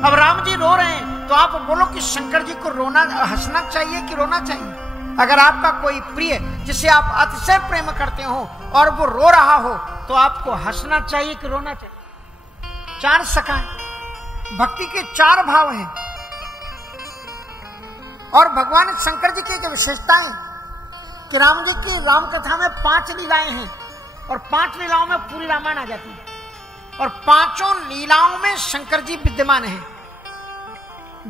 अब राम जी रो रहे हैं तो आप बोलो कि शंकर जी को रोना हंसना चाहिए कि रोना चाहिए? अगर आपका कोई प्रिय जिसे आप अतिशय प्रेम करते हो और वो रो रहा हो तो आपको हंसना चाहिए कि रोना चाहिए? चार सखाएं, भक्ति के चार भाव हैं और भगवान शंकर जी की जो विशेषताएं कि राम जी की राम कथा में 5 लीलाएं हैं और 5 लीलाओं में पूरी रामायण आ जाती है और 5 लीलाओं में शंकर जी विद्यमान हैं।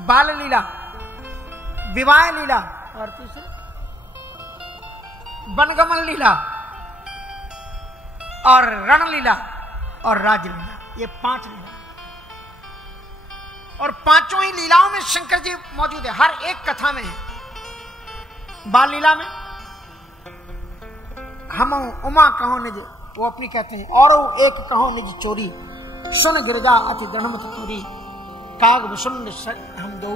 बाल लीला, विवाह लीला और तीसरी वनगमन लीला और रण लीला और राजलीला, ये 5 लीला और 5 ही लीलाओं में शंकर जी मौजूद है, हर एक कथा में है। बाल लीला में हम उमा कहो निज, वो अपनी कहते हैं, और एक कहो निज चोरी, सुन गिरजा अति दृढ़मत तूरी, काग वसुंड हम दो,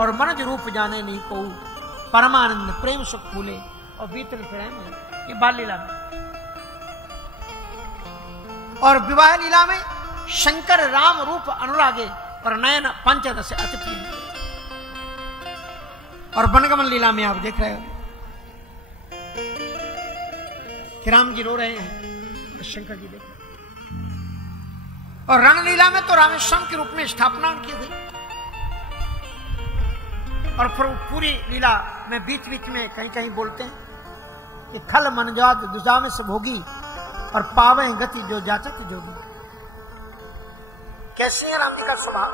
और मनज रूप जाने नहीं को, परमानंद प्रेम सुख फूले और बीतल प्रेम। ये बाल लीला में। और विवाह लीला में शंकर राम रूप अनुरागे और नयन पंचदश अति प्रिय। और वनगमन लीला में आप देख रहे हो कि राम जी रो रहे हैं, शंकर जी देख रहे हैं। और रणलीला में तो रामेश्वरम के रूप में स्थापना उनकी हुई और फिर पूरी लीला में बीच बीच में कहीं कहीं बोलते हैं कि खल मनजात दुजा में से भोगी और पावे गति जो जाचत जोगी। कैसे है राम जी का स्वभाव।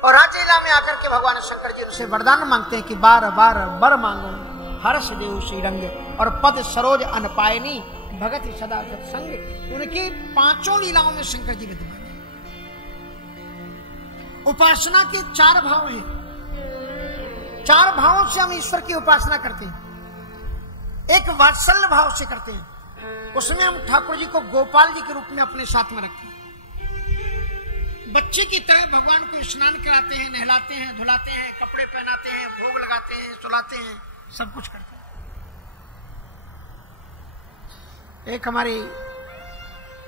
और राजलीला में आकर के भगवान शंकर जी उनसे वरदान मांगते हैं कि बार बार वर मांगो हर्ष देव श्री रंग और पद सरोज अनपायनी भगत सदा सत्संग। उनकी 5 लीलाओं में शंकर जी विद्यमान है। उपासना के 4 भाव हैं, 4 भावों से हम ईश्वर की उपासना करते हैं। एक वात्सल्य भाव से करते हैं, उसमें हम ठाकुर जी को गोपाल जी के रूप में अपने साथ में रखते हैं। बच्चे की तरह भगवान को स्नान कराते हैं, नहलाते हैं, धुलाते हैं, कपड़े पहनाते हैं, भोग लगाते हैं, सुलाते हैं, सब कुछ करते हैं। एक हमारी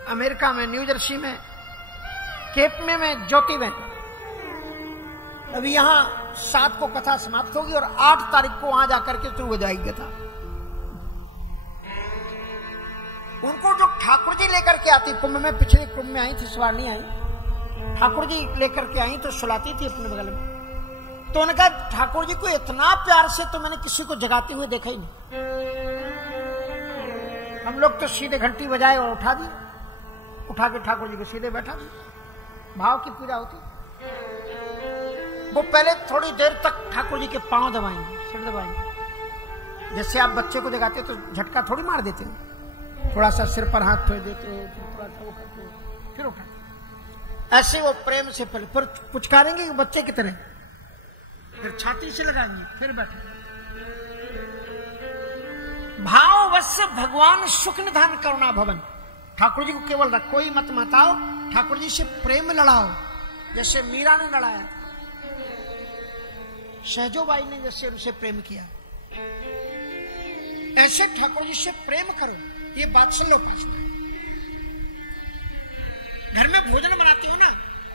अमेरिका में न्यू जर्सी में केप में ज्योति बहन, अभी यहाँ 7 को कथा समाप्त होगी और 8 तारीख को वहां जाकर के शुरू हो जाएगी कथा। उनको जो ठाकुर जी लेकर के आती, कुंभ में पिछले कुंभ में आई थी, इस बार नहीं आई, ठाकुर जी लेकर के आई तो सुलाती थी अपने बगल में। तो उन्होंने कहा ठाकुर जी को इतना प्यार से तो मैंने किसी को जगाते हुए देखा ही नहीं। हम लोग तो सीधे घंटी बजाए और उठा दी, उठा के ठाकुर जी को सीधे बैठा दी। भाव की पूजा होती। वो पहले थोड़ी देर तक ठाकुर जी के पांव दबाएंगे, सिर दबाएंगे। जैसे आप बच्चे को जगाते तो झटका थोड़ी मार देते हो, थोड़ा सा सिर पर हाथ फेर देते हो, थोड़ा सा वो करते हो, फिर उठाते। ऐसे वो प्रेम से पहले फिर पुचकारेंगे बच्चे की तरह, फिर छाती से लगाएंगे, फिर बैठेंगे। भाव वश भगवान सुख निधान करुणा भवन। ठाकुर जी को केवल रखो ही मत मताओ, ठाकुर जी से प्रेम लड़ाओ, जैसे मीरा ने लड़ाया, सहजोबाई ने जैसे उनसे प्रेम किया, ऐसे ठाकुर जी से प्रेम करो। ये वात्सल्य उपासना। घर में भोजन बनाते हो ना,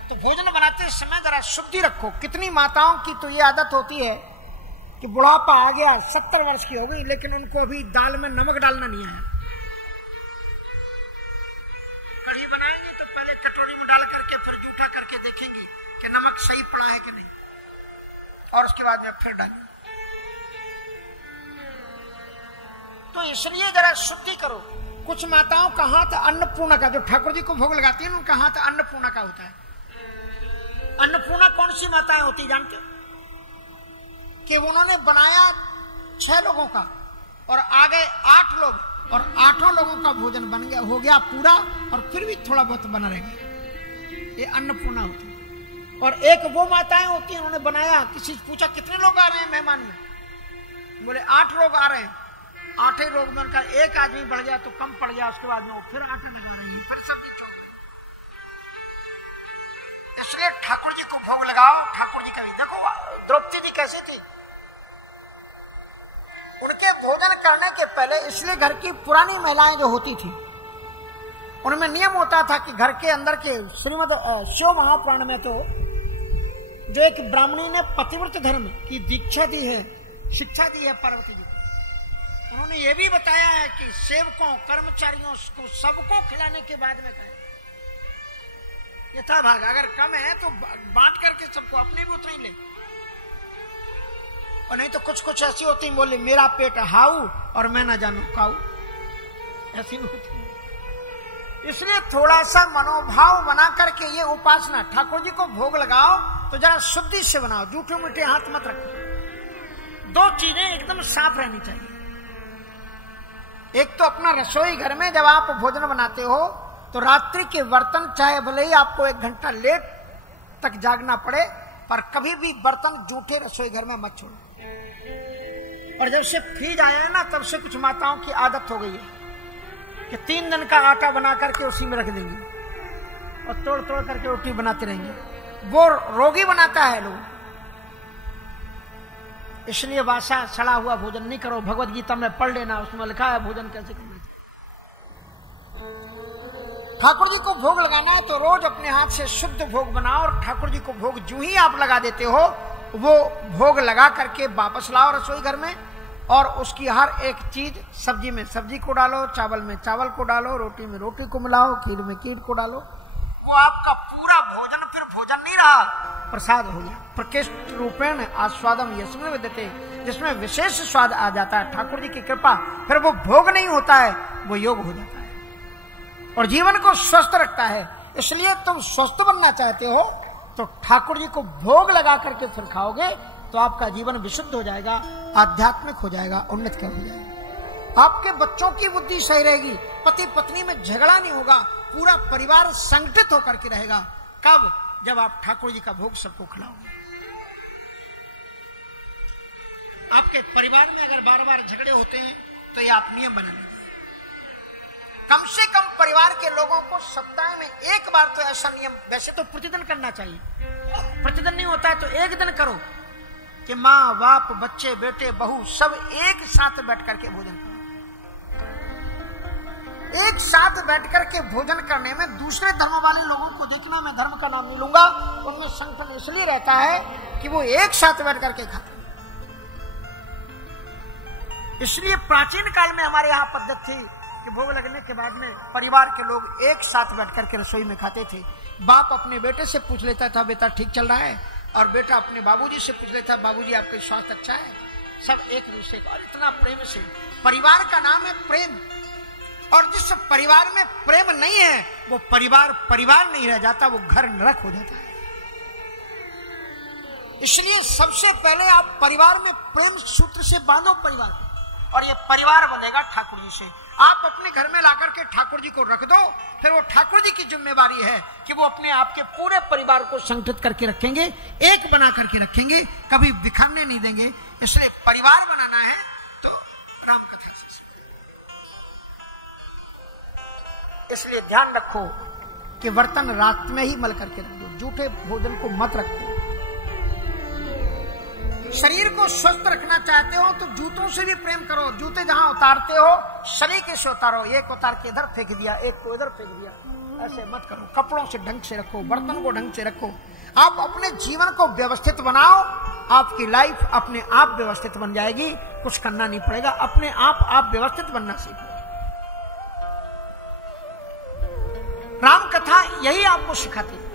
तो भोजन बनाते समय जरा शुद्धि रखो। कितनी माताओं की तो ये आदत होती है कि बुढ़ापा आ गया, 70 वर्ष की हो गई, लेकिन उनको अभी दाल में नमक डालना नहीं आया। कढ़ी बनाएंगे तो पहले कटोरी में डाल करके फिर जूठा करके देखेंगे कि नमक सही पड़ा है कि नहीं, और उसके बाद में फिर डालेंगे। तो इसलिए जरा शुद्धि करो। कुछ माताओं का हाथ अन्नपूर्णा का, जो ठाकुर जी को भोग लगाती है उनका हाथ अन्नपूर्णा का होता है। अन्नपूर्णा कौन सी माताएं होती जानते हो? कि उन्होंने बनाया 6 लोगों का और आ गए 8 लोग और 8 लोगों का भोजन बन गया, हो गया पूरा, और फिर भी थोड़ा बहुत बना रहेगा। ये अन्नपूर्णा होती है। और एक वो माताएं होती हैं, उन्होंने बनाया, किसी से पूछा कितने लोग आ रहे हैं मेहमान में, बोले 8 लोग आ रहे हैं। 8 लोग में उनका एक आदमी बढ़ गया तो कम पड़ गया, उसके बाद में वो फिर 8 लगा रही है, फिर सब। इसलिए ठाकुर जी को भोग लगाओ। ठाकुर जी का देखो द्रौपदी जी कैसी थी, उनके भोजन करने के पहले, इसलिए घर की पुरानी महिलाएं जो होती थी उनमें नियम होता था कि घर के अंदर के श्रीमद शिव महापुराण में तो जो एक ब्राह्मणी ने पतिव्रत धर्म की दीक्षा दी है, शिक्षा दी है पार्वती जी को, उन्होंने ये भी बताया है कि सेवकों कर्मचारियों को सबको खिलाने के बाद में खाए। यथा भाग अगर कम है तो बांट करके सबको, अपने भी उतना ही ले। और नहीं तो कुछ कुछ ऐसी होती बोले मेरा पेट हाउ और मैं ना जानू काऊ, ऐसी होती। इसलिए थोड़ा सा मनोभाव बना करके ये उपासना ठाकुर जी को भोग लगाओ तो जरा शुद्धि से बनाओ, जूठे मूठे हाथ मत रखो। दो चीजें एकदम साफ रहनी चाहिए। एक तो अपना रसोई घर में जब आप भोजन बनाते हो तो रात्रि के बर्तन, चाहे भले ही आपको 1 घंटा लेट तक जागना पड़े, पर कभी भी बर्तन जूठे रसोई घर में मत छोड़ो। और जब से फ्रीज आया है ना, तब से कुछ माताओं की आदत हो गई है कि 3 दिन का आटा बना करके उसी में रख देंगे और तोड़ तोड़ करके रोटी बनाते रहेंगे। वो रोगी बनाता है लोग। इसलिए वासा सड़ा हुआ भोजन नहीं करो। भगवत गीता में पढ़ लेना, उसमें लिखा है भोजन कैसे करना। ठाकुर जी को भोग लगाना है तो रोज अपने हाथ से शुद्ध भोग बनाओ, और ठाकुर जी को भोग जो ही आप लगा देते हो वो भोग लगा करके वापस लाओ रसोई घर में, और उसकी हर एक चीज, सब्जी में सब्जी को डालो, चावल में चावल को डालो, रोटी में रोटी को मिलाओ, खीर में खीर को डालो। वो आपका पूरा भोजन फिर भोजन नहीं रहा, प्रसाद हो गया। प्रकृष्ट रूपेण आस्वादम यस्मिन् विद्यते, जिसमें विशेष स्वाद आ जाता है ठाकुर जी की कृपा। फिर वो भोग नहीं होता है, वो योग हो जाता है और जीवन को स्वस्थ रखता है। इसलिए तुम स्वस्थ बनना चाहते हो तो ठाकुर जी को भोग लगा करके फिर खाओगे तो आपका जीवन विशुद्ध हो जाएगा, आध्यात्मिक हो जाएगा, उन्नत हो जाएगा। आपके बच्चों की बुद्धि सही रहेगी, पति पत्नी में झगड़ा नहीं होगा, पूरा परिवार संगठित होकर के रहेगा। कब? जब आप ठाकुर जी का भोग सबको खिलाओगे। आपके परिवार में अगर बार बार झगड़े होते हैं तो ये आप नियम बना लीजिए। कम से कम परिवार के लोगों को सप्ताह में 1 बार तो ऐसा नियम, वैसे तो प्रतिदिन करना चाहिए, प्रतिदिन नहीं होता है तो 1 दिन करो कि माँ बाप बच्चे बेटे बहू सब एक साथ बैठ करके भोजन करो। एक साथ बैठ करके भोजन करने में दूसरे धर्म वाले लोगों को देखना, मैं धर्म का नाम नहीं लूंगा, उनमें संगठन इसलिए रहता है कि वो एक साथ बैठ करके खाते। इसलिए प्राचीन काल में हमारे यहाँ पद्धति थी कि भोग लगने के बाद में परिवार के लोग एक साथ बैठ करके रसोई में खाते थे। बाप अपने बेटे से पूछ लेता था बेटा ठीक चल रहा है, और बेटा अपने बाबूजी से पूछ लेता बाबूजी आपका स्वास्थ्य अच्छा है। सब एक दूसरे का, और इतना प्रेम से। परिवार का नाम है प्रेम, और जिस परिवार में प्रेम नहीं है वो परिवार परिवार नहीं रह जाता, वो घर नरक हो जाता है। इसलिए सबसे पहले आप परिवार में प्रेम सूत्र से बांधो परिवार, और ये परिवार बनेगा ठाकुर जी से। आप अपने घर में लाकर के ठाकुर जी को रख दो, फिर वो ठाकुर जी की जिम्मेवारी है कि वो अपने आपके पूरे परिवार को संगठित करके रखेंगे, एक बना करके रखेंगे, कभी बिखरने नहीं देंगे। इसलिए परिवार बनाना है तो राम कथा से। इसलिए ध्यान रखो कि बर्तन रात में ही मल करके रख दो, जूठे भोजन को मत रखो। शरीर को स्वस्थ रखना चाहते हो तो जूतों से भी प्रेम करो। जूते जहां उतारते हो सलीके से उतारो, एक उतार के इधर फेंक दिया, एक को इधर फेंक दिया, ऐसे मत करो। कपड़ों से ढंग से रखो, बर्तन को ढंग से रखो। आप अपने जीवन को व्यवस्थित बनाओ, आपकी लाइफ अपने आप व्यवस्थित बन जाएगी, कुछ करना नहीं पड़ेगा, अपने आप व्यवस्थित बनना सीखो। राम कथा यही आपको सिखाती है।